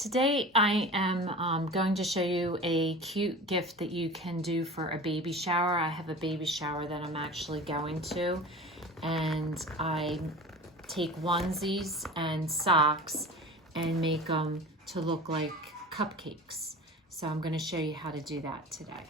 Today I am going to show you a cute gift that you can do for a baby shower. I have a baby shower that I'm actually going to, and I take onesies and socks and make them to look like cupcakes. So I'm going to show you how to do that today.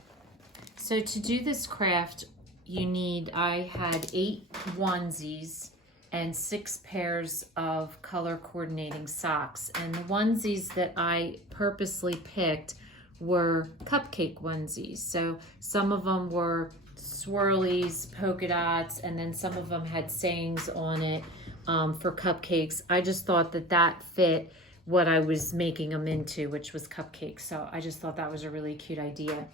So to do this craft, I had 8 onesies and 6 pairs of color coordinating socks. And the onesies that I purposely picked were cupcake onesies. So some of them were swirlies, polka dots, and then some of them had sayings on it for cupcakes. I just thought that that fit what I was making them into, which was cupcakes. So I just thought that was a really cute idea.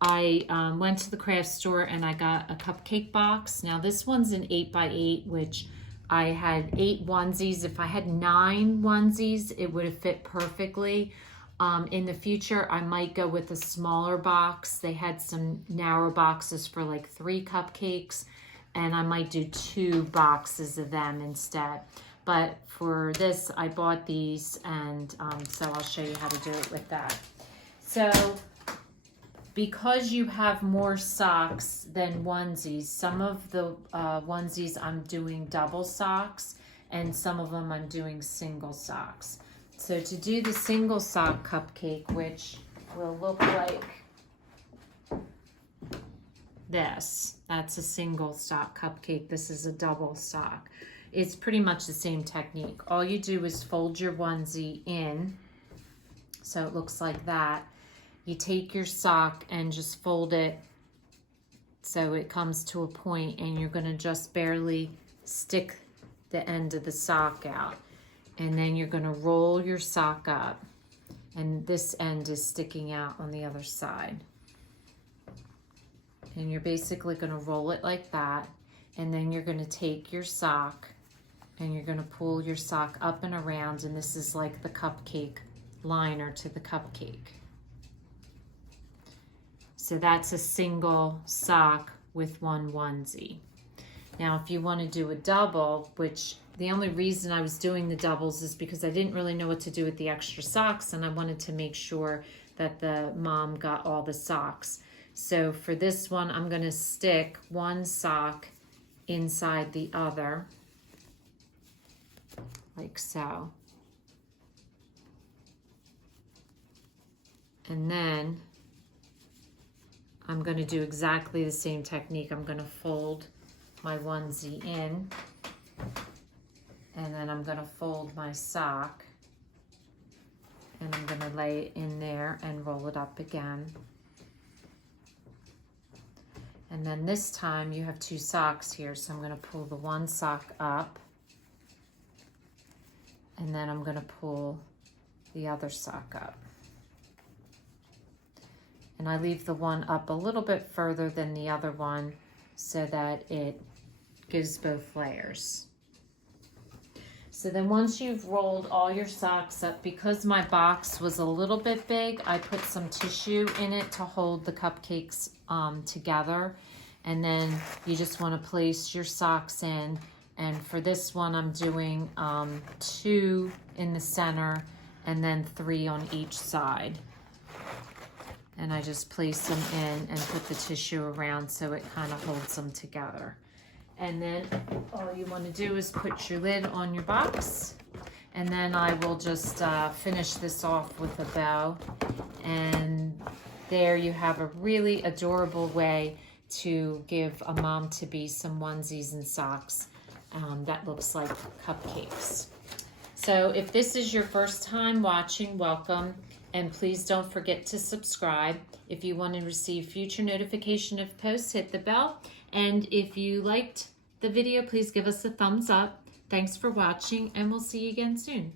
I went to the craft store and I got a cupcake box. Now this one's an 8x8, which I had 8 onesies. If I had 9 onesies, it would have fit perfectly. In the future, I might go with a smaller box. They had some narrow boxes for like 3 cupcakes, and I might do 2 boxes of them instead. But for this, I bought these, and so I'll show you how to do it with that. So because you have more socks than onesies, some of the onesies I'm doing double socks, and some of them I'm doing single socks. So to do the single sock cupcake, which will look like this, that's a single sock cupcake. This is a double sock. It's pretty much the same technique. All you do is fold your onesie in, so it looks like that. You take your sock and just fold it so it comes to a point, and you're gonna just barely stick the end of the sock out. And then you're gonna roll your sock up, and this end is sticking out on the other side. And you're basically gonna roll it like that, and then you're gonna take your sock and you're gonna pull your sock up and around, and this is like the cupcake liner to the cupcake. So that's a single sock with 1 onesie. Now, if you want to do a double, which the only reason I was doing the doubles is because I didn't really know what to do with the extra socks, and I wanted to make sure that the mom got all the socks. So for this one, I'm going to stick 1 sock inside the other, like so. And then I'm going to do exactly the same technique. I'm going to fold my onesie in, and then I'm going to fold my sock, and I'm going to lay it in there and roll it up again. And then this time you have 2 socks here, so I'm going to pull the 1 sock up, and then I'm going to pull the other sock up. And I leave the one up a little bit further than the other one so that it gives both layers. So then once you've rolled all your socks up, because my box was a little bit big, I put some tissue in it to hold the cupcakes together. And then you just want to place your socks in. And for this one, I'm doing 2 in the center and then 3 on each side. And I just place them in and put the tissue around so it kind of holds them together. And then all you want to do is put your lid on your box, and then I will just finish this off with a bow. And there you have a really adorable way to give a mom-to-be some onesies and socks that looks like cupcakes. So if this is your first time watching, welcome. And please don't forget to subscribe. If you want to receive future notification of posts, hit the bell. And if you liked the video, please give us a thumbs up. Thanks for watching, and we'll see you again soon.